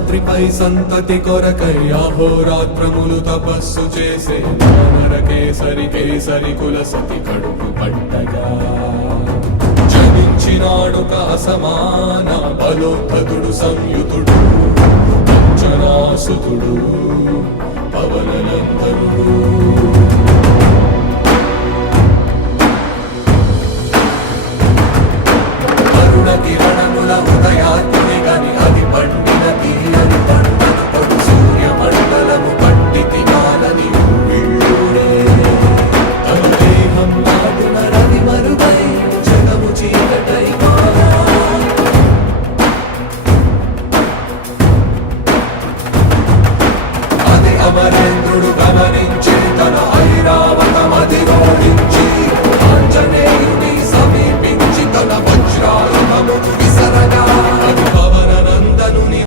శేషాద్రిపై సంతతి కొరకై అహోరాత్రములు తపస్సు చేసే వానర కేసరి కేసరి కుల సతి కడుపు పట్టగా జనించినాడొక అసమాన బలోద్ధతుడు సంయుతుడు అంజనాసుతుడు పవననందనుడు.